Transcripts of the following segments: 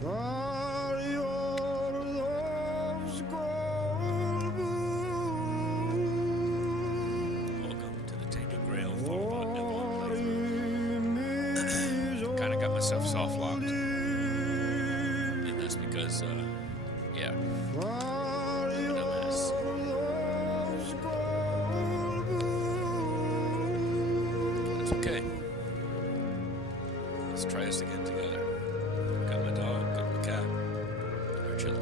For your love's gold moon. Welcome to the Tainted Grail Fallout Nibble playthrough. Kinda got myself soft locked. And that's because, yeah. Dumbass. That's okay. Let's try this again together. Got my dog, got my cat. We're chilling.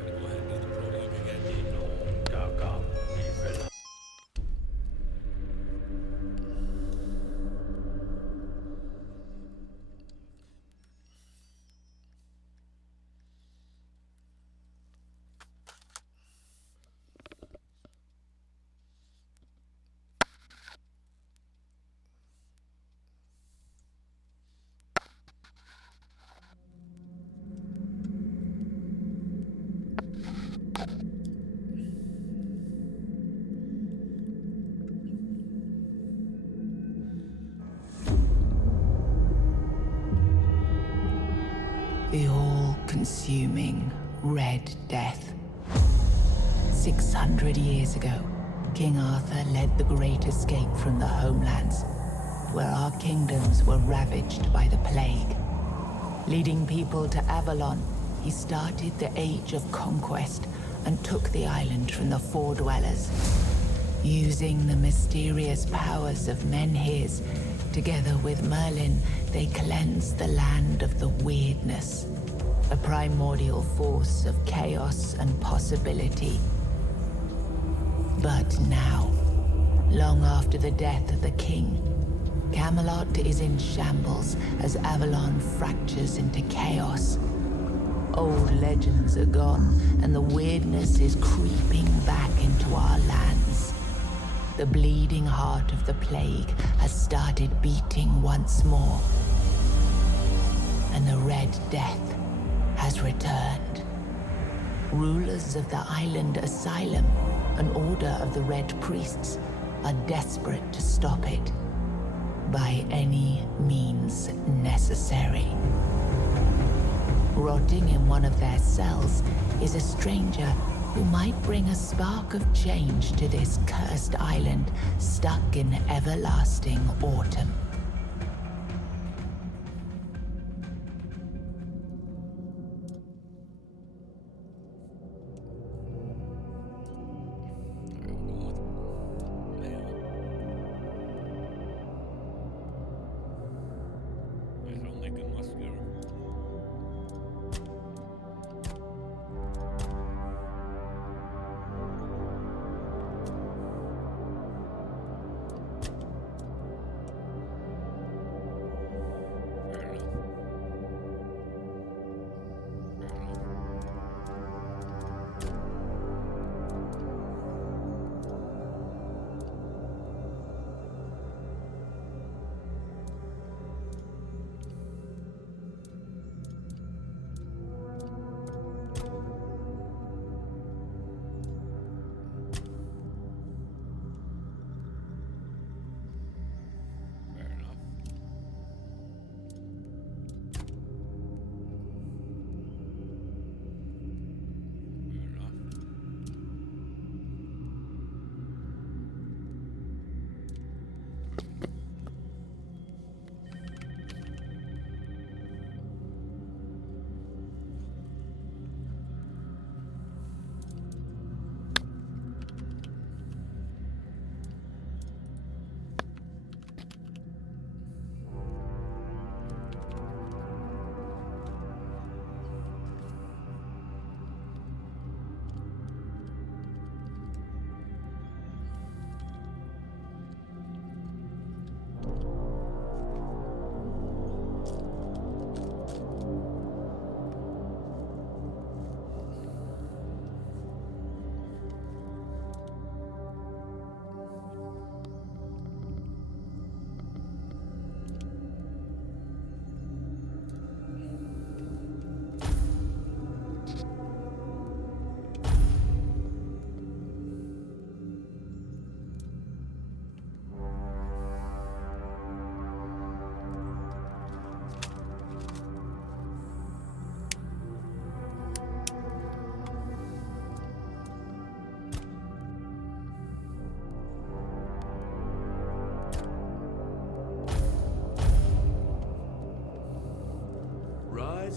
Gonna go ahead and do the prologue again. The all-consuming Red Death. 600 years ago, King Arthur led the Great Escape from the homelands, where our kingdoms were ravaged by the plague. Leading people to Avalon, he started the Age of Conquest and took the island from the Four Dwellers. Using the mysterious powers of Menhirs, together with Merlin, they cleansed the land of the weirdness, a primordial force of chaos and possibility. But now, long after the death of the king, Camelot is in shambles as Avalon fractures into chaos. Old legends are gone, and the weirdness is creeping back into our lands. The bleeding heart of the plague has started beating once more. And the Red Death has returned. Rulers of the island Asylum, an order of the Red Priests, are desperate to stop it by any means necessary. Rotting in one of their cells is a stranger who might bring a spark of change to this cursed island stuck in everlasting autumn.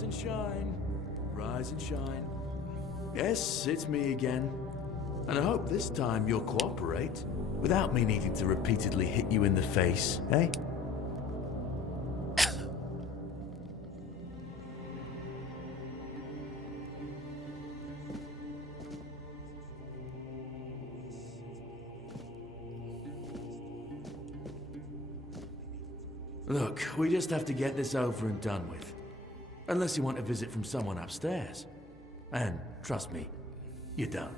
and shine. Rise and shine. Yes, it's me again. And I hope this time you'll cooperate, without me needing to repeatedly hit you in the face, eh? Look, we just have to get this over and done with. Unless you want a visit from someone upstairs. And trust me, you don't.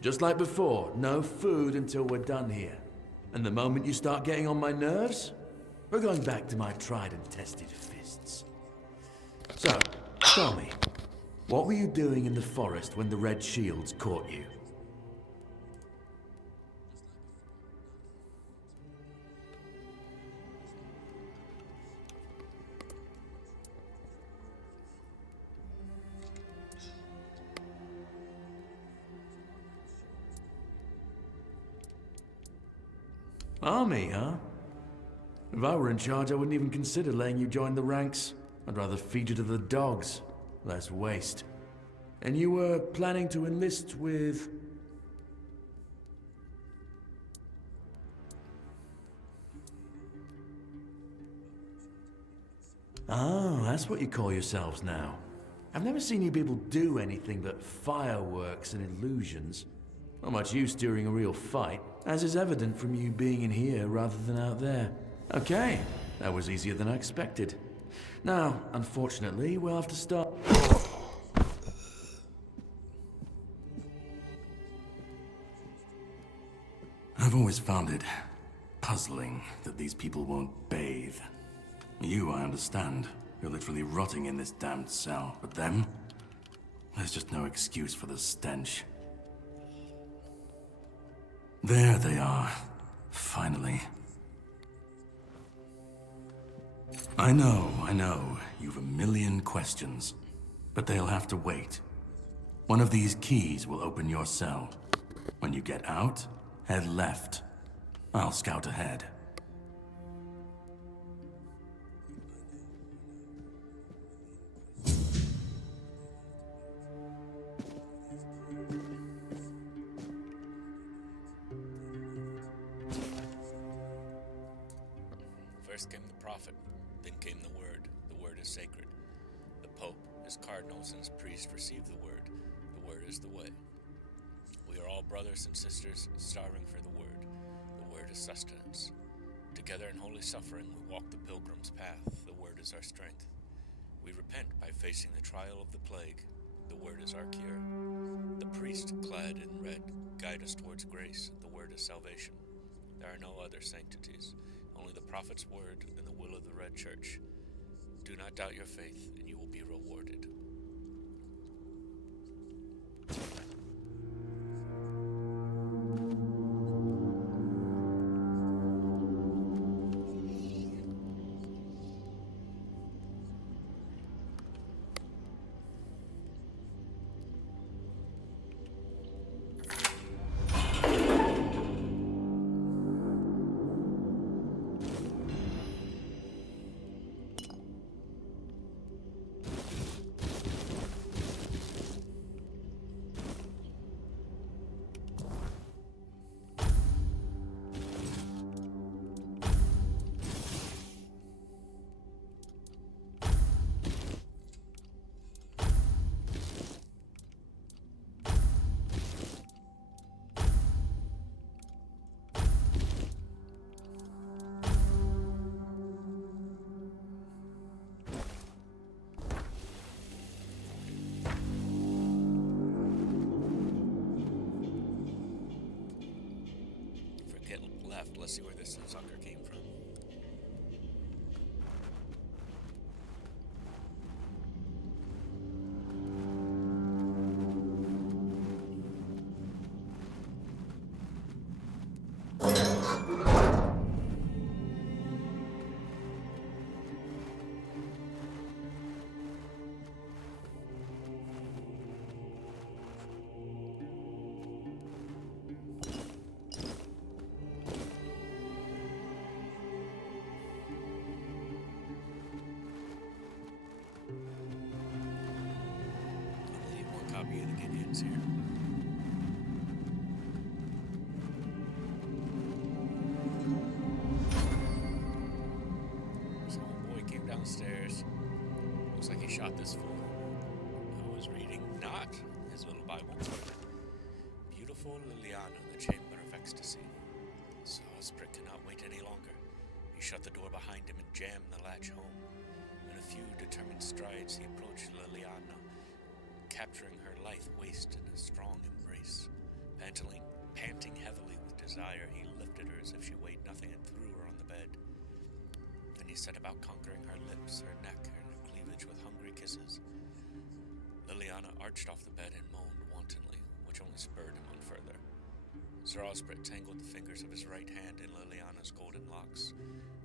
Just like before, no food until we're done here. And the moment you start getting on my nerves, we're going back to my tried and tested fists. So, tell me, what were you doing in the forest when the Red Shields caught you? Army, huh? If I were in charge, I wouldn't even consider letting you join the ranks. I'd rather feed you to the dogs. Less waste. And you were planning to enlist with... Oh, that's what you call yourselves now. I've never seen you people do anything but fireworks and illusions. Not much use during a real fight, as is evident from you being in here rather than out there. Okay, that was easier than I expected. Now, unfortunately, we'll have to start... I've always found it puzzling that these people won't bathe. You, I understand. You're literally rotting in this damned cell. But them? There's just no excuse for the stench. There they are. Finally. I know. You've a million questions. But they'll have to wait. One of these keys will open your cell. When you get out, head left. I'll scout ahead. First came the prophet, then came the word. The word is sacred. The pope, his cardinals, and his priests received the word. The word is the way. We are all brothers and sisters, starving for the word. The word is sustenance. Together in holy suffering, we walk the pilgrim's path. The word is our strength. We repent by facing the trial of the plague. The word is our cure. The priest, clad in red, guide us towards grace. The word is salvation. There are no other sanctities. Only the prophet's word and the will of the Red Church. Do not doubt your faith, and you will be rewarded. Let's see where this sucker came from. this fool, who was reading not his little Bible, beautiful Liliana, the Chamber of Ecstasy. So Osprey could not wait any longer. He shut the door behind him and jammed the latch home. In a few determined strides, he approached Liliana, capturing her lithe waist in a strong embrace. Panting heavily with desire, he lifted her as if she weighed nothing and threw her on the bed. Then he set about conquering her lips, her neck, and her cleavage with hungry kisses. Liliana arched off the bed and moaned wantonly, which only spurred him on further. Sir Osbert tangled the fingers of his right hand in Liliana's golden locks,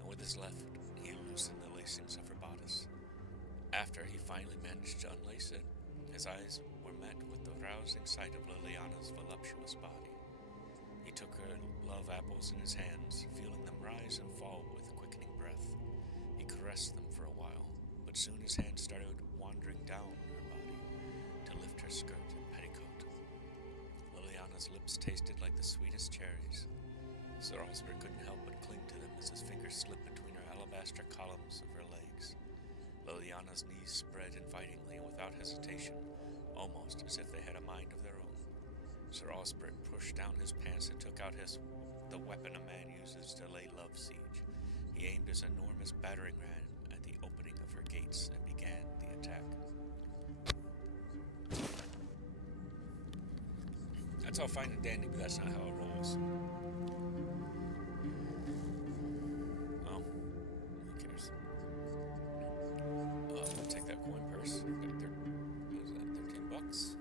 and with his left, he loosened the lacings of her bodice. After he finally managed to unlace it, his eyes were met with the rousing sight of Liliana's voluptuous body. He took her love apples in his hands, feeling them rise and fall with quickening breath. He caressed them for a while, but soon his hand started wandering down her body to lift her skirt and petticoat. Liliana's lips tasted like the sweetest cherries. Sir Osbert couldn't help but cling to them as his fingers slipped between her alabaster columns of her legs. Liliana's knees spread invitingly and without hesitation, almost as if they had a mind of their own. Sir Osbert pushed down his pants and took out the weapon a man uses to lay love siege. He aimed his enormous battering ram at the opening of her gates and began the attack. That's all fine and dandy, but that's not how it rolls. Well, who cares? I'll take that coin purse. What was that, $13?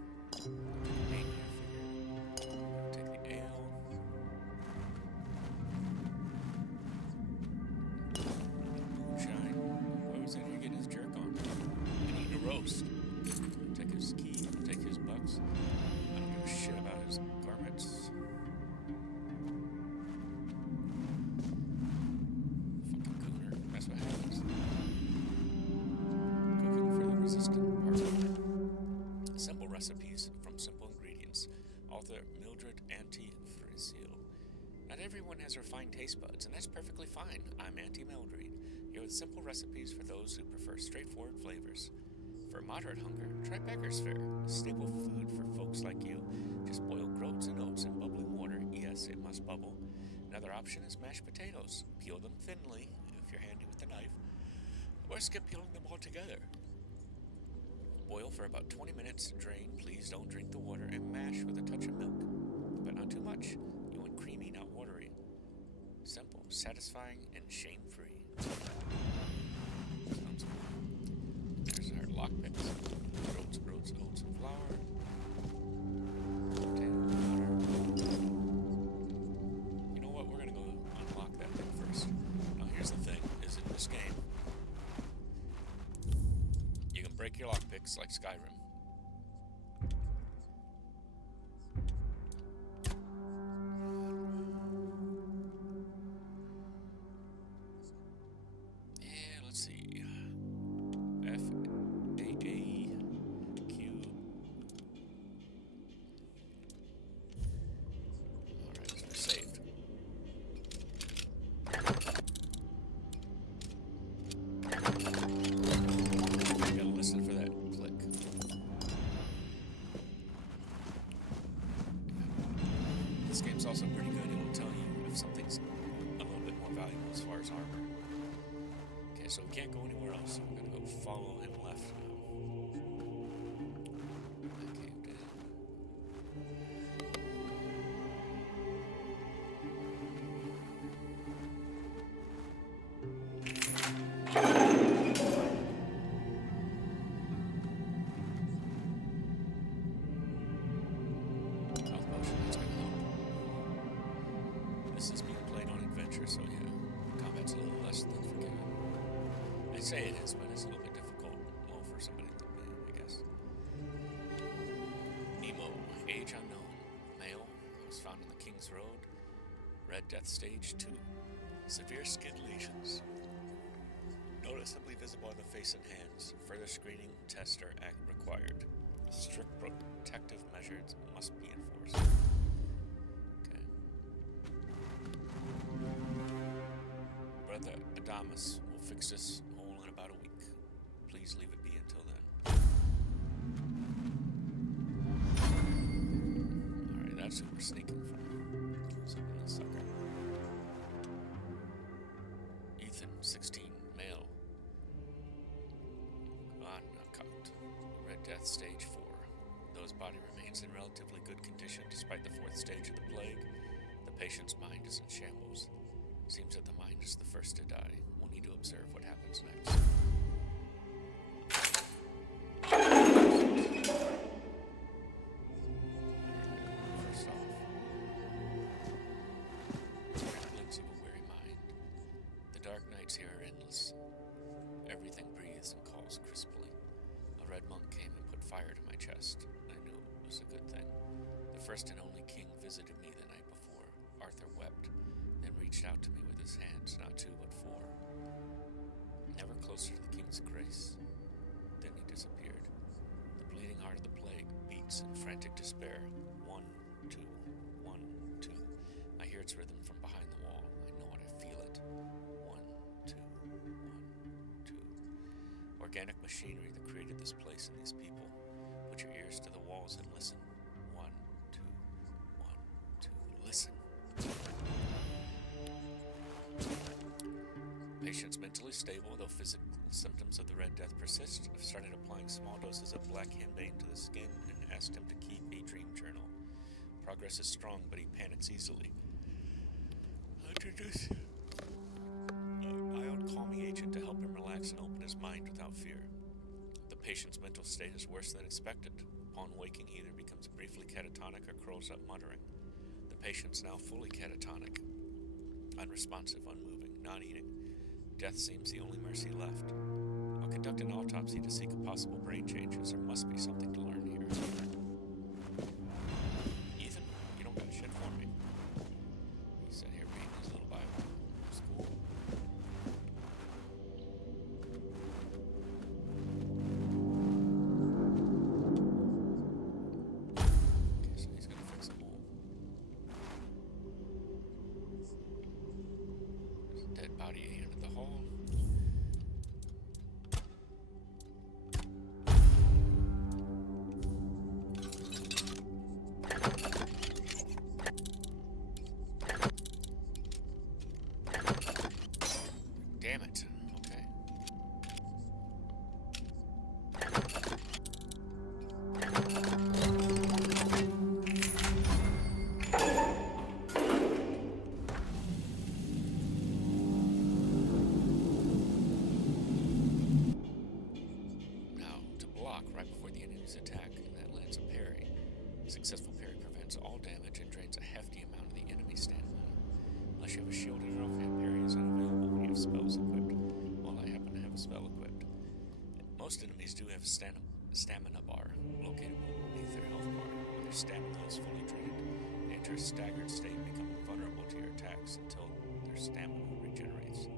Take the ale. Moonshine. What was that? You're getting his jerk on. And eating a roast. Take his key. Take his bucks. I don't give a shit about his garments. Fucking gooner. That's what happens. Cooking for the resistant part. Simple recipes from simple ingredients. Author Mildred Anti-Frisil. Not everyone has refined taste buds, and that's perfectly fine. I'm Auntie Mildred, here with simple recipes for those who prefer straightforward flavors. For moderate hunger, try Beggar's Fare, a staple food for folks like you. Just boil groats and oats in bubbling water. Yes, it must bubble. Another option is mashed potatoes. Peel them thinly, if you're handy with a knife, or skip peeling them altogether. Boil for about 20 minutes, drain, please don't drink the water, and mash with a touch of milk. But not too much. You want creamy, not watery. Simple, satisfying, and shame-free. Sounds good. There's our lockpicks. Groats, oats, and flour. Potato, butter. You know what? We're going to go unlock that thing first. Now, here's the thing, is in this game, you can break your lockpicks like Skyrim. Yeah, let's see. F A A Q. Alright, so we're saved. You gotta listen for that click. This game's also pretty good. It'll tell you if something's a little bit more valuable as far as armor. Okay, so we can't go anywhere else, so we're gonna go follow him left now. That caved in. Health potion, that's gonna help. This is being played on adventure, so yeah, combat's a little less than forgiving. I'd say it is, but it's a little bit difficult. Well, for somebody like me, I guess. Nemo, age unknown. Male, was found on the King's Road. Red Death Stage 2. Severe skin lesions. Noticeably visible on the face and hands. Further screening, test, or act required. Strict protective measures must be enforced. Okay. Brother Adamus will fix this hole in about a week. Please leave it be until then. who we're sneaking from. Who's up in the sucker? Ethan, 16, male. Uncut. Red Death Stage 4. Though his body remains in relatively good condition despite the 4th stage of the plague, the patient's mind is in shambles. Seems that the mind is the first to die. We'll need to observe what happens next. First off, ramblings of a weary mind. The dark nights here are endless. Everything breathes and calls crisply. A red monk came and put fire to my chest. I knew it was a good thing. The first and only king visited me the night before. Arthur wept, then reached out to me with his hands, not 2 but 4. Never closer to the king's grace. Then he disappeared. The bleeding heart of the plague beats in frantic despair. 1, 2, 1, 2. I hear its rhythm from behind the wall. I know it, I feel it. 1, 2, 1, 2. Organic machinery that created this place and these people. Put your ears to the walls and listen. 1, 2, 1, 2. Listen. Patient's mentally stable, though physical symptoms of the Red Death persist. I've started applying small doses of black henbane to the skin and asked him to keep a dream journal. Progress is strong, but he panics easily. I introduce a mild calming agent to help him relax and open his mind without fear. The patient's mental state is worse than expected. Upon waking, he either becomes briefly catatonic or curls up muttering. The patient's now fully catatonic, unresponsive, unmoving, not eating. Death seems the only mercy left. I'll conduct an autopsy to seek a possible brain changes. There must be something to learn here. Ethan, you don't got shit for me. He's sitting here reading his little Bible. It's cool. Okay, so he's gonna fix a hole. There's a dead body at the end of the hall. Damn it. Okay. Now, to block right before the enemy's attack, and that lands a parry. Successful parry prevents all damage and drains a hefty amount of the enemy's stamina. Unless you have a shielded or offhand parry is unavailable when you have spells equipped. Well, I happen to have a spell equipped. Most enemies do have a stamina bar located beneath their health bar. When their stamina is fully drained, they enter a staggered state, becoming vulnerable to your attacks until their stamina regenerates.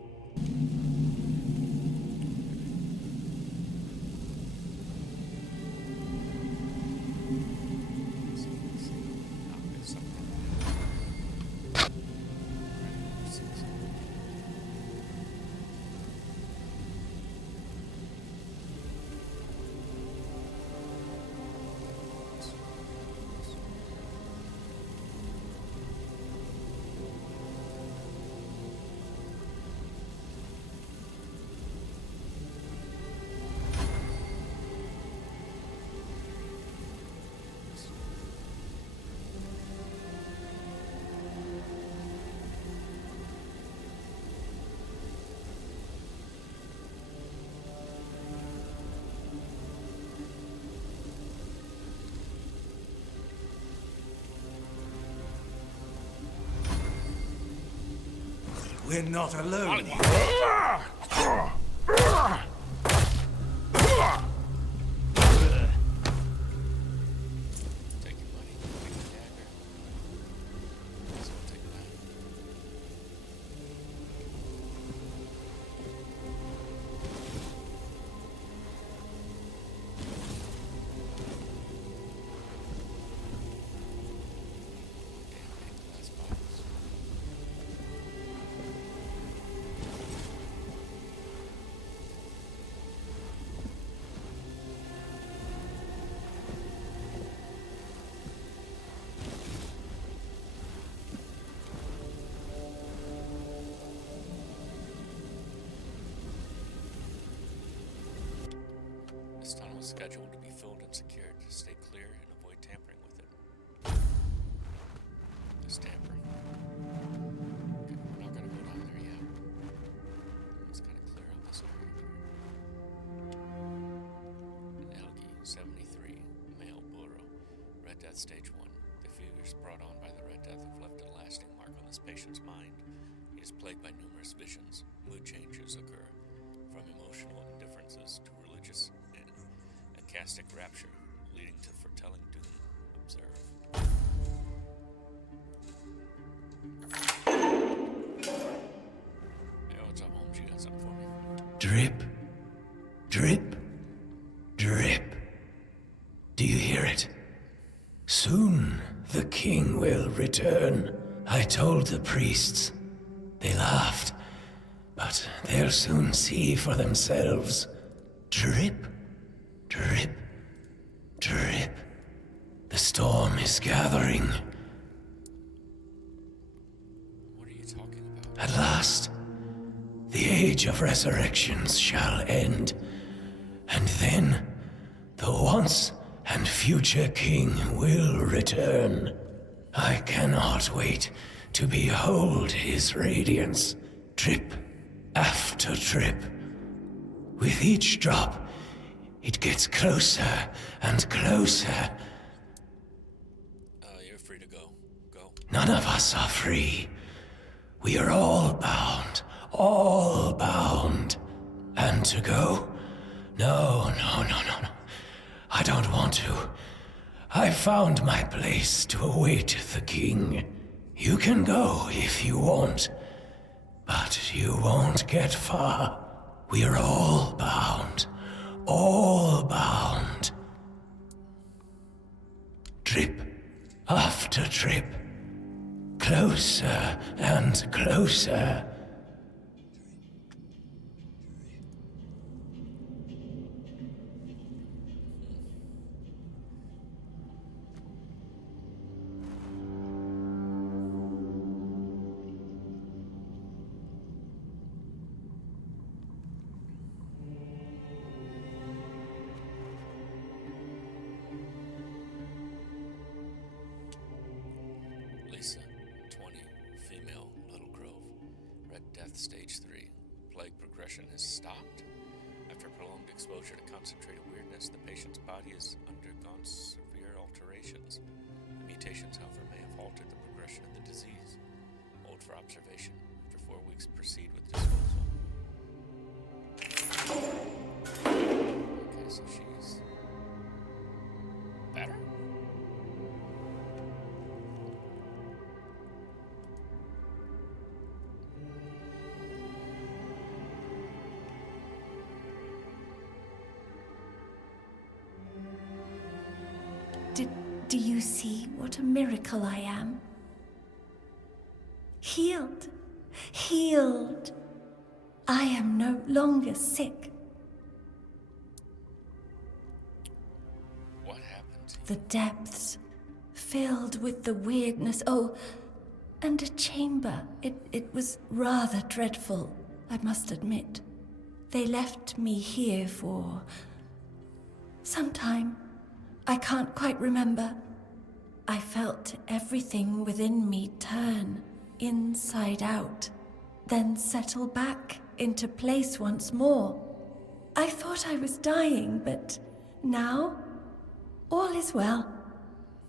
We're not alone. Take your money, take the dagger. Let's go take that. Damn, last box. is scheduled to be filled and secured. Stay clear and avoid tampering with it. Just tamper. Okay, we're not gonna go down there yet. Let's kind of clear out this area here. Elgi, 73, male burro. Red Death Stage 1. The fevers brought on by the Red Death have left a lasting mark on this patient's mind. He is plagued by numerous visions. Mood changes occur, from emotional indifferences to religious and ecstatic rapture, leading to foretelling doom. Observe. Hey, what's up, Holmes? You got something for me? Drip, drip, drip. Do you hear it? Soon the king will return. I told the priests. They laughed, but they'll soon see for themselves. Drip, drip, drip. The storm is gathering. What are you talking about? At last, the age of resurrections shall end, and then the once and future king will return. I cannot wait to behold his radiance, drip after drip. With each drop, it gets closer and closer. You're free to go. Go. None of us are free. We are all bound, all bound. And to go? No. I don't want to. I found my place to await the king. You can go if you want, but you won't get far. We are all bound, all bound. Drip after drip, closer and closer. Lisa, 20, female, Little Grove. Red Death Stage 3. Plague progression has stopped. After prolonged exposure to concentrated weirdness, the patient's body has undergone severe alterations. The mutations, however, may have altered the progression of the disease. Hold for observation. After 4 weeks, proceed with disposal. Okay, so she's better? Do you see what a miracle I am? Healed. Healed. I am no longer sick. What happened to you? The depths, filled with the weirdness. Oh, and a chamber. It was rather dreadful, I must admit. They left me here for some time. I can't quite remember. I felt everything within me turn inside out, then settle back into place once more. I thought I was dying, but now all is well.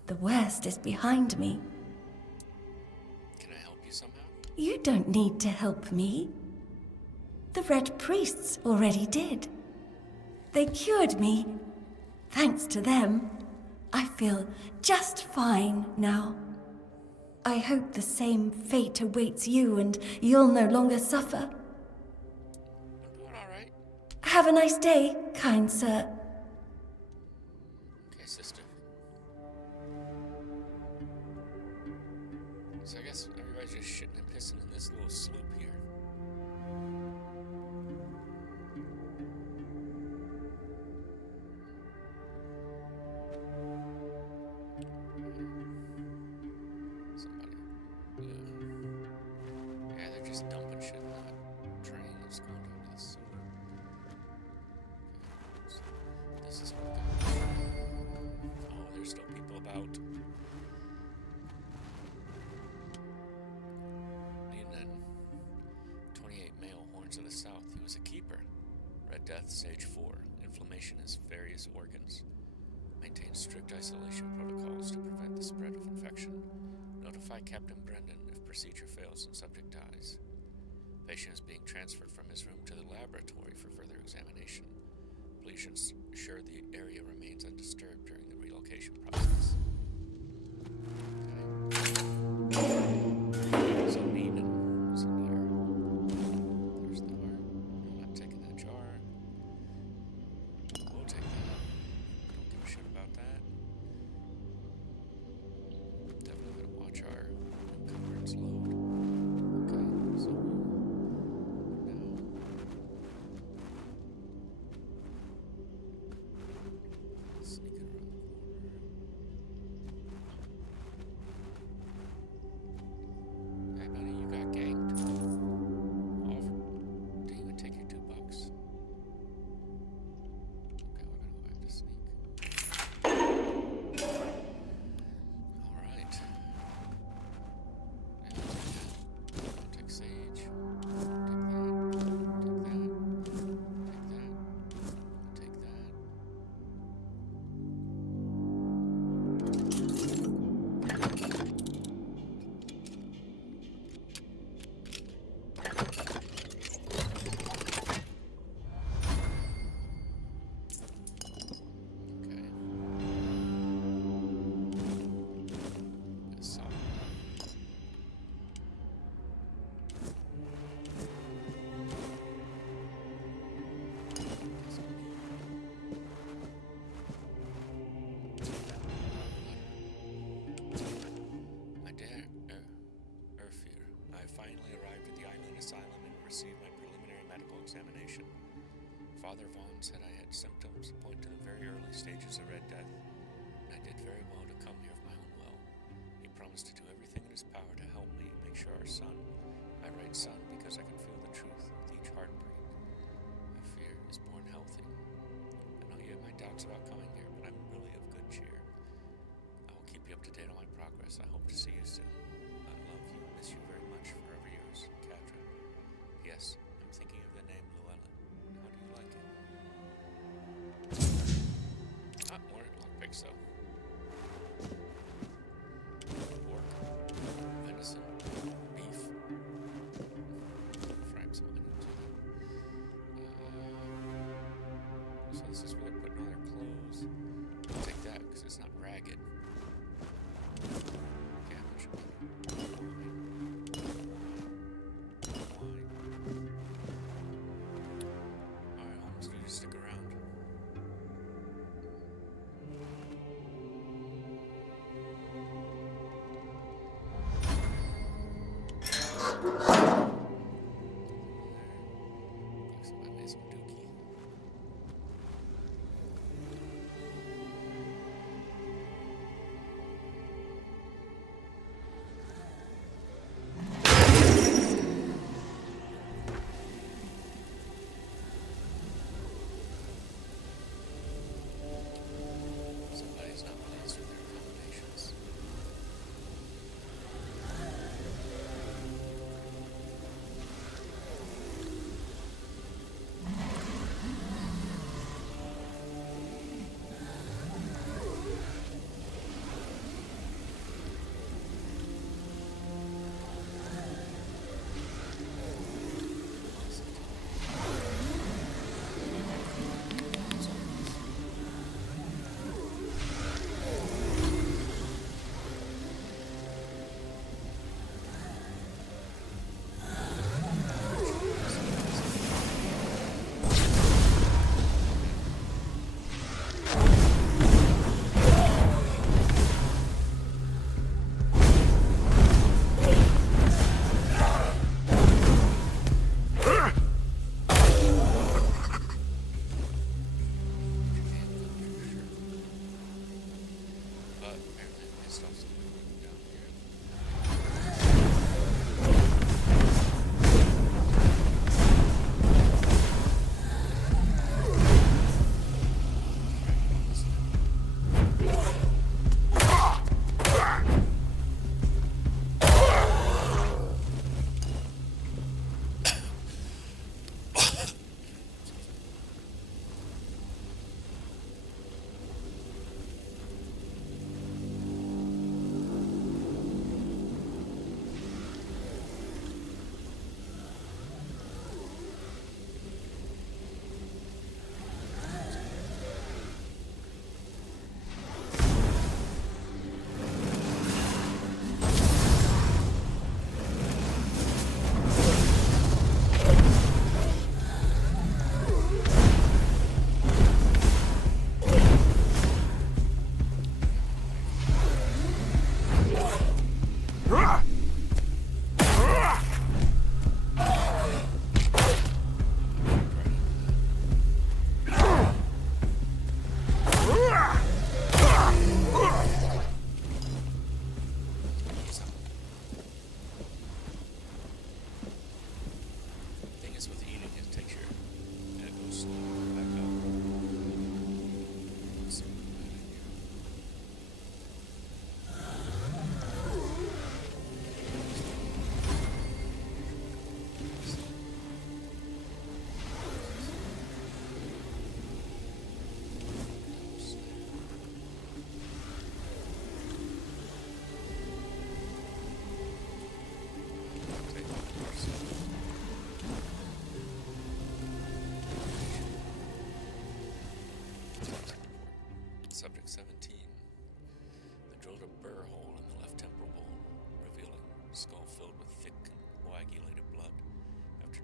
The worst is behind me. Can I help you somehow? You don't need to help me. The Red Priests already did. They cured me. Thanks to them, I feel just fine now. I hope the same fate awaits you and you'll no longer suffer. I'm doing alright. Have a nice day, kind sir. Okay, sister. So I guess everybody's just shitting and pissing in this little sloop here. Somebody. Yeah, they're just dumping shit in that train that's going down to the sewer. Okay, so this is what And then 28 male, horns of the south. He was a keeper. Red Death, stage 4. Inflammation is various organs. Maintain strict isolation protocols to prevent the spread of infection. Notify Captain Brendan if procedure fails and subject dies. Patient is being transferred from his room to the laboratory for further examination. Please ensure the area remains undisturbed during the relocation process. Okay. So Neiman is in here. There's the heart. I'm not taking that jar. We'll take that. Don't give a shit about that. Definitely gonna watch our encumbrance load. Okay, so now sneaking around the corner. Hey buddy, you got ganked. Didn't even take your $2. Okay, we're gonna go back to sneak. Alright. Yeah, I'll take sage. Take that. Take that. Take that. Okay. That's solid. My dear Erfir, I finally arrived at the island asylum and received my preliminary medical examination. Father Vaughn said I had symptoms that point to the very early stages of Red Death, and I did very well to come here of my own will. He promised to do everything in his power to help me make sure our son, I write son because I can feel the truth with each heartbreak, I fear is born healthy. I know you have my doubts about coming here, but I'm really of good cheer. I will keep you up to date on my progress. I hope to see you soon. I love you and miss you very much. Forever yours, Catherine. Yes, I'm thinking of the name Llewellyn. How do you like it? More lockpicks though. Pork, venison, beef. Frag some onions with it. So this is where they're putting all their clothes. I'll take that because it's not ragged. Okay, I'm not sure about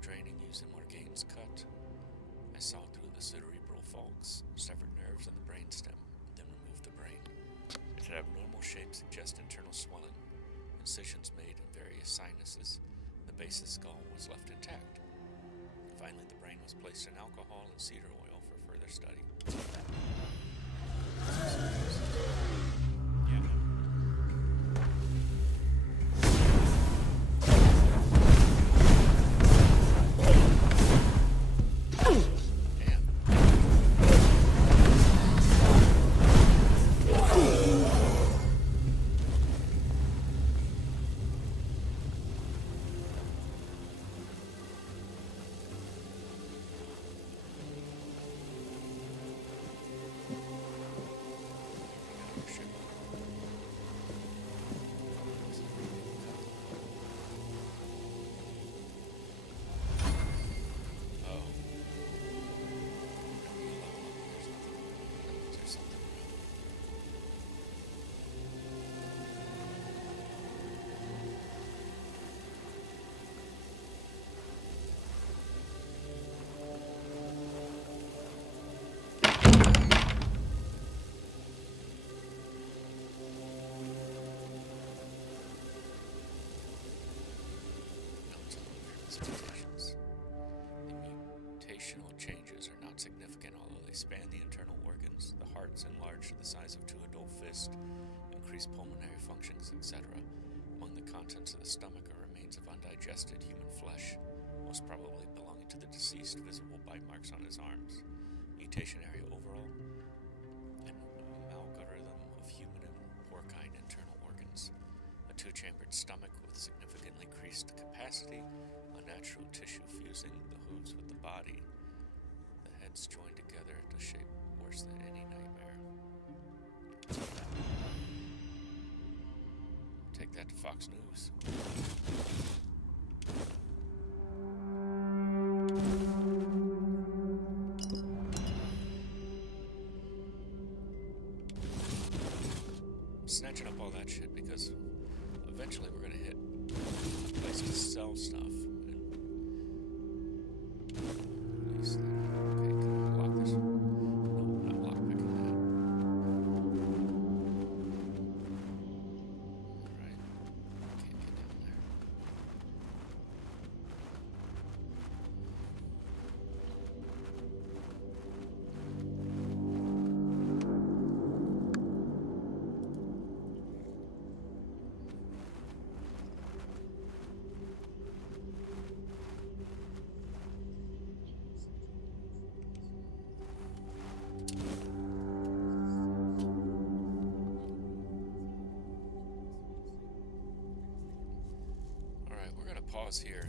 draining using Morgane's cut. I saw through the cerebral folks, severed nerves in the brainstem, then removed the brain. Its abnormal shape suggests internal swelling, incisions made in various sinuses. The base of the skull was left intact. Finally, the brain was placed in alcohol and cedar oil for further study. Mutations. The mutational changes are not significant, although they span the internal organs. The heart's enlarged to the size of 2 adult fists, increased pulmonary functions, etc. Among the contents of the stomach are remains of undigested human flesh, most probably belonging to the deceased, visible bite marks on his arms. Mutation area overall, an amalgam of human and porcine internal organs. A 2-chambered stomach with significantly increased capacity, unnatural tissue fusing the hooves with the body. The heads joined together to shape worse than any nightmare. Take that to Fox News. Snatching up all that shit because eventually we're gonna hit a place to sell stuff. Okay, can I lock this? No, not lockpicking that. Alright. Can't get down there. Pause here